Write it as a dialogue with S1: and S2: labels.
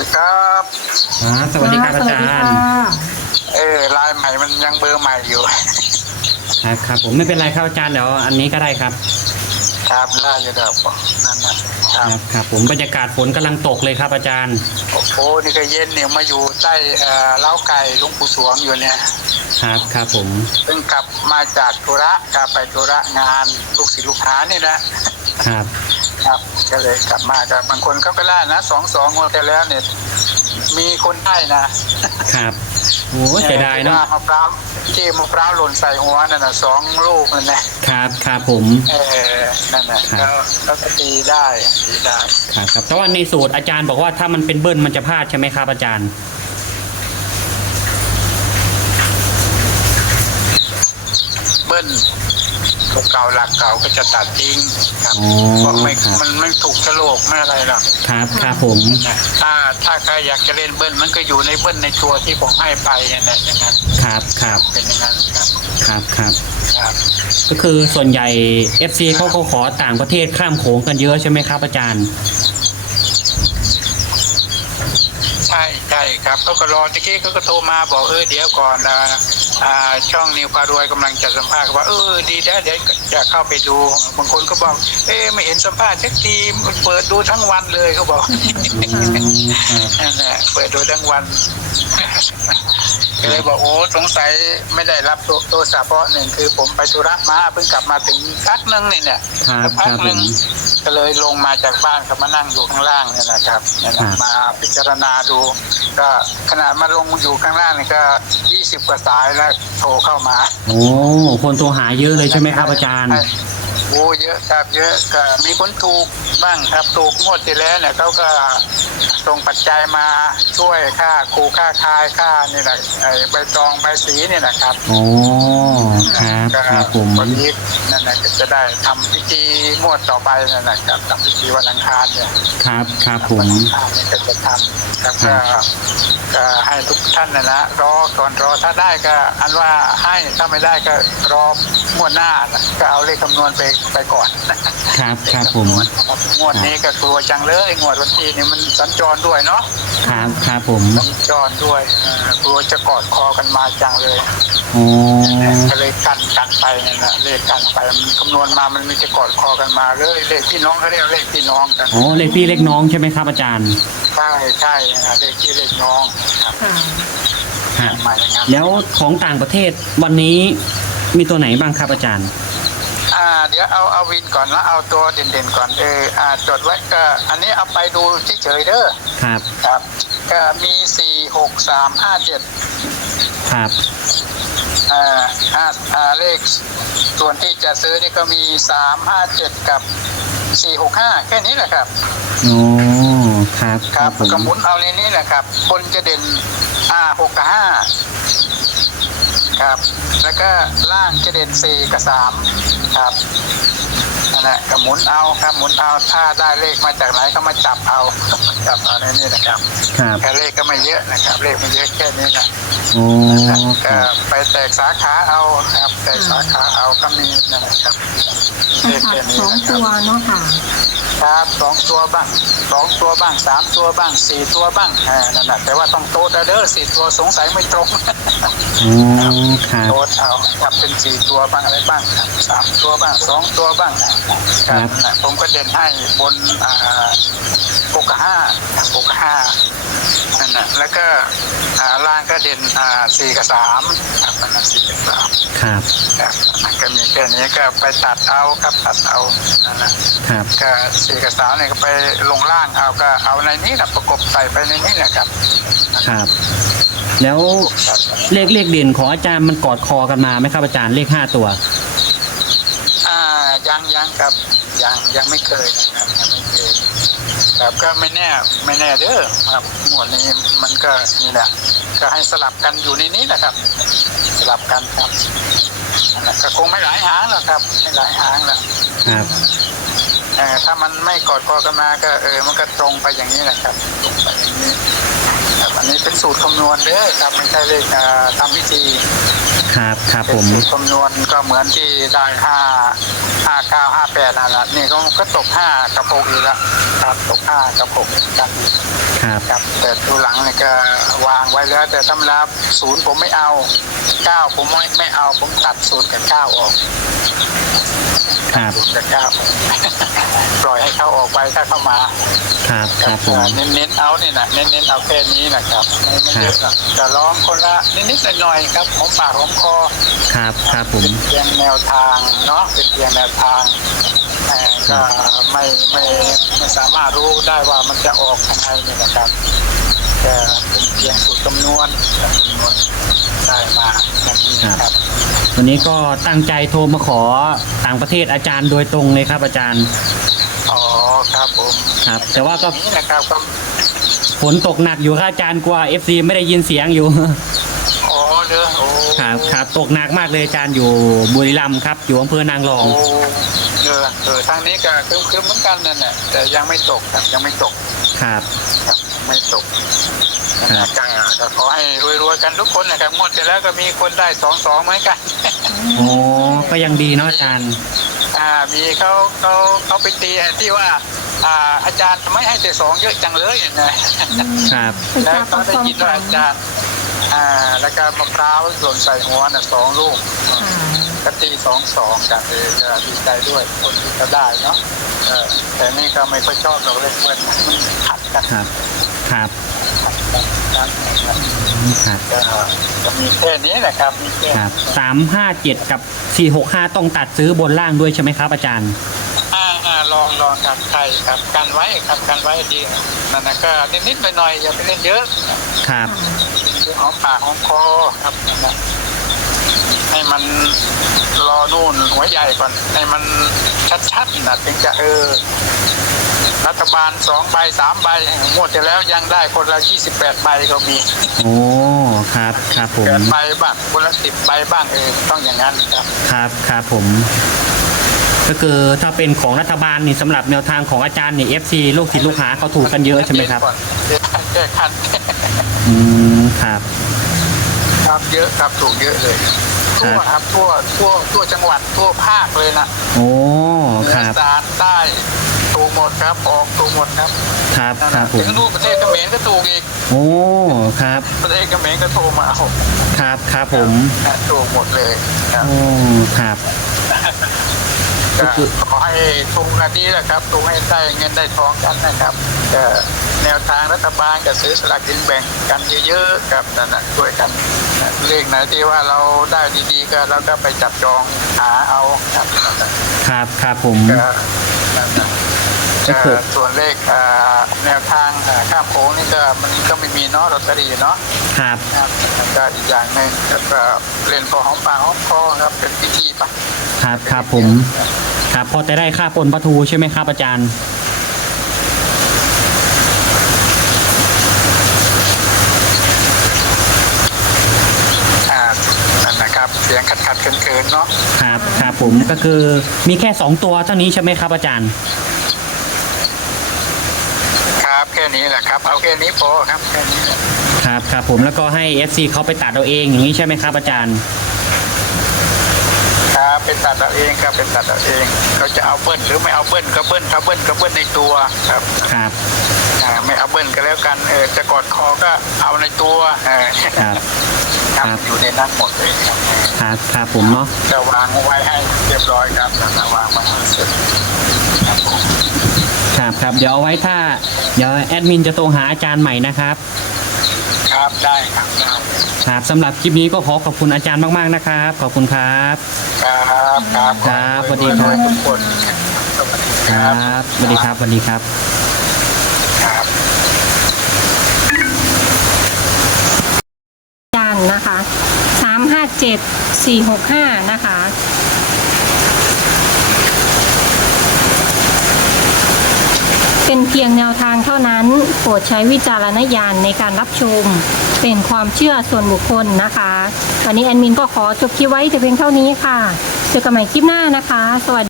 S1: ครับ
S2: สวัสดีครับอาจารย์
S1: ลายใหม่มันยังเบอร์ใหม่อยู่
S2: ครับผมไม่เป็นไรครับอาจารย์เดี๋ยวอันนี้ก็ได้ครับ
S1: ครับได้อยู่ครับนั่นนะค
S2: ค
S1: รับ
S2: รับครับผมบรรยากาศฝนกำลังตกเลยครับอาจารย์
S1: โอ้โหนี่ก็เย็นเนี่ยมาอยู่ใต้เล้าไก่หลวงปู่สวงอยู่เนี่ย
S2: ครับครับผม
S1: เพิ่งกลับมาจากธุระกลับไปธุระงานลูกศิษย์ลูกหานี่นะครับครับก็เลยกลับมากับบางคนเขาก็ได้นะสองงวดไปแล้วเนี่ยมีคนได้นะครับ
S2: โอ้เสียดายเนาะ
S1: มะพร้าวมะพร้าวหล่นใส่หัวนั่นน่ะ2 ลูกนั่นแหละ
S2: ครับครับผม
S1: นั่นน่ะแล้วก็ตีได้
S2: ครับแต่ว่าในสูตรอาจารย์บอกว่าถ้ามันเป็นเบิ้ลมันจะพลาดใช่ไหมครับอาจารย์
S1: เบิ้ลถูกเก่าหลักเก่าก็จะตัดทิ้งครับเพราะมันไม่ถูกโฉลกไม่อะไรหรอก
S2: ครับครับผม
S1: ถ้าใครอยากจะเล่นเบิ้ลมันก็อยู่ในเบิ้ลในตัวที่ผมให้ไปอย่างนั้น
S2: ครับครับ
S1: เป็นอย่างนั้น
S2: ครับครับก็คือส่วนใหญ่ FC เขาก็ขอต่างประเทศข้ามโขงกันเยอะใช่ไหมครับอาจารย์
S1: ใช่ครับเขาก็รอตะกี้เขาก็โทรมาบอกเดี๋ยวก่อนช่องนิวพารวยกำลังจะสัมภาษณ์ว่าดีนะเดี๋ยวจะเข้าไปดูบางคนก็บอกไม่เห็นสัมภาษณ์สักทีเปิดดูทั้งวันเลยเขาบอกนั่นแหละเปิดดูทั้งวันก็เลยบอกสงสัยไม่ได้รับโทรศัพท์เพราะหนึ่งคือผมไปธุระมาเพิ่งกลับมาถึงพักนึงเนี่ยพักนึงก็เลยลงมาจากบ้านก็มานั่งอยู่ข้างล่างเนี่ยนะครับมาพิจารณาดูก็ขนาดมาลงอยู่ข้างล่างนี่ก็20 กว่าสายแล้วโทรเข้ามา
S2: คนโทรหาเยอะเลยใช่ไหมครับอาจารย์
S1: เยอะครับเยอะก็มีคนถูกบ้างครับถูกงวดที่แล้วเนี่ยเขาก็ส่งปัจจัยมาช่วยค่าครูค่าคายค่านี่แหละใบตองใบสีนี่แหละครับ
S2: ครับผม
S1: วันนี้นั่นแหละจะได้ทำพิธีงวดต่อไปนั่นแหละครับทำพิธีวันอังคารเนี่ย
S2: ครับผม
S1: ก็จะทำครับก็ให้ทุกท่านนะรอก่อนรอถ้าได้ก็อันว่าให้ถ้าไม่ได้ก็รองวดหน้าก็เอาเลขคำนวณไปก่อน
S2: ครับผม
S1: งวดนี้ก็กลัวจังเลยงวดวันที่นี่มันสัญจรด้วยเนาะ
S2: ครับผม
S1: สัญจรด้วยกลัวจะกอดคอกันมาจังเลยก็เลยกันไปนั่นแหละเลขกันไปมันคำนวณมามันมีจะกอดคอกันมาเลยเลขพี่น้องเขาเรียกเลขพี่น้องกัน
S2: เลขพี่เลขน้องใช่ไหมครับอาจารย์
S1: ใช่เลขพี่เลขน้องครับ
S2: แล้วของต่างประเทศวันนี้มีตัวไหนบ้างครับอาจารย์
S1: เดี๋ยวเอาวินก่อนแล้วเอาตัวเด่นๆก่อนจดไว้ก็อันนี้เอาไปดูเฉยๆเด้อ
S2: ครับ
S1: ก็มี4 6 3 5 7เลขส่วนที่จะซื้อนี่ก็มี357กับ465แค่นี้แหละครับ
S2: ครับ
S1: ก็หมุนเอาในนี้แหละครับคนจะเด่น6 กับ 5ครับแล้วก็ล่างจะเด่น4 กับ 3ครับนั่นแหละก็หมุนเอาครับหมุนเอาถ้าได้เลขมาจากไหนก็มาจับเอาในนี้นะครับแค่เลขก็ไม่เยอะนะครับเลขไม่เยอะแค่นี้นะก็ไปแตกสาขาเอาครับแตกสาขาเอาก็มีนั่นแหละครับ
S3: เลขแค่นี้นะครับ2 ตัวเนาะค่ะ
S1: ครับ2 ตัวบ้าง2 ตัวบ้าง3 ตัวบ้าง4 ตัวบ้างนั่นแหละแต่ว่าต้องโต๊ดเด้อ4 ตัวสงสัยไม่ตรงโต๊ดเอาครับเป็น4 ตัวบ้างอะไรบ้าง3 ตัวบ้าง2 ตัวบ้างครับผมก็เด่นให้บน6 กับ 5 6 กับ 5นั่นนะแล้วก็ล่างก็เด่น4 กับ 3ครับนั่น4 กับ 3
S2: ครับ
S1: ก็มีแค่นี้ก็ไปตัดเอาครับตัดเอานั่นนะก็4 กับ 3เนี่ยก็ไปลงล่างเอาก็เอาในนี้นะประกบใส่ไปในนี้แหละครับ
S2: แล้วเลขเด่นของอาจารย์มันกอดคอกันมาไหมครับอาจารย์เลข5 ตัว
S1: ยังครับยังไม่เคยนะครับยังไม่เคยครับก็ไม่แน่เด้อครับหมวดนี้มันก็นี่แหละก็ให้สลับกันอยู่ในนี้นะครับสลับกันครับก็คงไม่หลายหางหรอกครับไม่หลายหางแล้วถ้ามันไม่กอดคอกันมาก็มันก็ตรงไปอย่างนี้แหละครับตรงไปอย่างนี้อันนี้เป็นสูตรคำนวณเด้อครับไม่ใช่เลขทำพิธี
S2: ครับครับผม
S1: สูตรคำนวณก็เหมือนที่ได้5958นั่นแหละนี่ก็ตก5กับ6อีกแล้วครับตก5กับ6กัน
S2: ครับ
S1: ครับแต่ตัวหลังนี่ก็วางไว้แล้วแต่ตำรา0ผมไม่เอา9ผมไม่เอาผมตัด0กับ9ออก
S2: ครับ
S1: 0กับ9ปล่อยให้เขาออกไปถ้าเข้ามา
S2: ครับครับผม
S1: เน้นๆเอานี่นะเน้นๆเอาแค่นี้นะครับไม่เยอะนะจะร้องคนละนิดๆหน่อยๆครับหอมปากหอมคอ
S2: ครับครับผม
S1: เพียงแนวทางเนาะเป็นเพียงแนวทางก็ไม่สามารถรู้ได้ว่ามันจะออกยังไงนี่นะครับแต่เป็นเพียงสูตรคำนวณได้มาอย่างนี้ครับ
S2: วันนี้ก็ตั้งใจโทรมาขอต่างประเทศอาจารย์โดยตรงเลยครับอาจารย์
S1: อ๋อครับผม
S2: ครับ แต่ว่าก็
S1: นี่นะครับก็
S2: ฝนตกหนักอยู่ครับอาจารย์กลัว FC ไม่ได้ยินเสียงอยู่
S1: อ๋อเด้อโอ้
S2: ครับครับตกหนักมากเลยอาจารย์อยู่บุรีรัมย์ครับอยู่อำเภอนางรอง
S1: โอ้ทางนี้ก็ครึ้มๆเหมือนกันนั่นแหละแต่ยังไม่ตกครับยังไม่ตก
S2: ครับ
S1: ครับไม่ตก
S2: ครับ
S1: ก็ขอให้รวยๆกันทุกคนนะครับงวดที่แล้วก็มีคนได้2-2เหมือนกัน
S2: โอ้ก็ยังดีเนาะอาจารย์
S1: มีเขาไปตีที่ว่าอาจารย์ทำไมให้แต่2เยอะจังเลยนะครับ
S3: เป็น
S1: แล้ว
S3: การ
S1: เขาได้
S3: ความ
S1: ยินว่า
S3: ฝัน
S1: อาจารย์แล้วก็มะพร้าวหล่นใส่หัวน่ะ2ลูกก็ตี2-2กันเลยก็ดีใจด้วยคนที่เขาได้เนาะแต่นี่ก็ไม่ค่อยชอบเราเลยมันขัดกัน
S2: ครับครับ
S1: ขัดกัน
S2: ครับ
S1: ก็มีแค่นี้แหละครับมีแค่
S2: ครับ357กับ465ต้องตัดซื้อบนล่างด้วยใช่ไหมครับอาจารย์
S1: ลองครับใช่ครับกันไว้ครับกันไว้ดีนั่นนะก็นิดๆหน่อยๆอย่าไปเล่นเยอะ
S2: ครับ
S1: หอมปากหอมคอครับนั่นนะให้มันรอนู่นหัวใหญ่ก่อนให้มันชัดๆนะถึงจะรัฐบาล2 ใบ 3 ใบงวดที่แล้วยังได้คนละ28 ใบก็มี
S2: โอ้ครับครับผม
S1: 8 ใบบ้างคนละ10 ใบบ้างต้องอย่างนั้นครับ
S2: ครับครับผม ก็คือถ้าเป็นของรัฐบาลนี่สำหรับแนวทางของอาจารย์นี่ FC ลูกศิษย์ลูกหาเขาถูกกันเยอะใช่ไหมครับ
S1: แก้ขัด
S2: ครับ
S1: ครับเยอะครับถูกเยอะเลยทั่วครับทั่วจังหวัดทั่วภาคเลยนะ
S2: โอ้
S1: เหนื
S2: ค
S1: อ
S2: รับ
S1: สารใต้ถูกหมดครับออกถูกหมดครับ
S2: ครับครับผม
S1: ถึงนู่นประเทศเขมรก็ถูกอีก
S2: โอ้ครับ
S1: ประเทศเขมรก็โทรมาเอา
S2: ครับครับผม
S1: ถูกหมดเลยครับ
S2: โอ้ครับ ก็คือ
S1: ขอให้ถูกกันดีแหละครับถูกให้ได้เงินได้ทองกันนะครับแนวทางรัฐบาลก็ซื้อสลากกินแบ่งกันเยอะๆครับนั่นนะช่วยกันเลขไหนที่ว่าเราได้ดีๆก็เราก็ไปจับจองหาเอาครับ
S2: ครับครับผม
S1: ก็ส่วนเลขแนวทางข้ามโค้งนี่ก็มันก็ไม่มีเนาะลอตเตอรี่เนาะ
S2: ครับ
S1: ก็อีกอย่างหนึ่งก็เล่นพอหอมปากหอมคอครับเป็นพิธีไป
S2: ครับครับผม ครับพอจะได้ค่าปนปลาทูใช่ไหมครับอาจารย์
S1: นั่นนะครับเสียงขัดเขินๆเนาะ
S2: ครับครับผมก็คือมีแค่2ตัวเท่านี้ใช่ไหมครับอาจารย์
S1: ครับแค่นี้แหละครับเอาแค่นี้พอครับแค่นี้แหละ
S2: ครับครับผมแล้วก็ให้ FC เขาไปตัดเอาเองอย่างนี้ใช่ไหมครับอาจารย์
S1: ครับเป็นตัดเอาเองครับเป็นตัดเอาเองเขาจะเอาเบิ้ลหรือไม่เอาเบิ้ลก็เบิ้ลถ้าเบิ้ลก็เบิ้ลในตัวครับ
S2: ครับ
S1: ไม่เอาเบิ้ลก็แล้วกันจะกอดคอก็เอาในตัว
S2: ครับ
S1: ครับอยู่ในนั้นหมดเลยครับ
S2: ครับครับผมเนาะ
S1: จะวางไว้ให้เรียบร้อยครับจะวางไว้ให้เสร็จครับผม
S2: ครับครับเดี๋ยวเอาไว้ถ้าเดี๋ยวแอดมินจะโทรหาอาจารย์ใหม่นะครับ
S1: ครับได้ครับได้
S2: ครับสำหรับคลิปนี้ก็ขอขอบคุณอาจารย์มากๆนะครับขอบคุณครับ
S1: ครับครับ
S2: ครับสวัสดีครับ
S1: ทุกคนสวัสดี
S2: ค
S1: ค
S2: รั
S1: รับบ
S2: สวัสดีครับสวัสดีครับ
S1: ครับ
S3: จานนะคะ357-465นะคะเป็นเพียงแนวทางเท่านั้นโปรดใช้วิจารณญาณในการรับชมเป็นความเชื่อส่วนบุคคลนะคะวันนี้แอดมินก็ขอจบคลิปไว้แต่เพียงเท่านี้ค่ะเจอกันใหม่คลิปหน้านะคะสวัสดี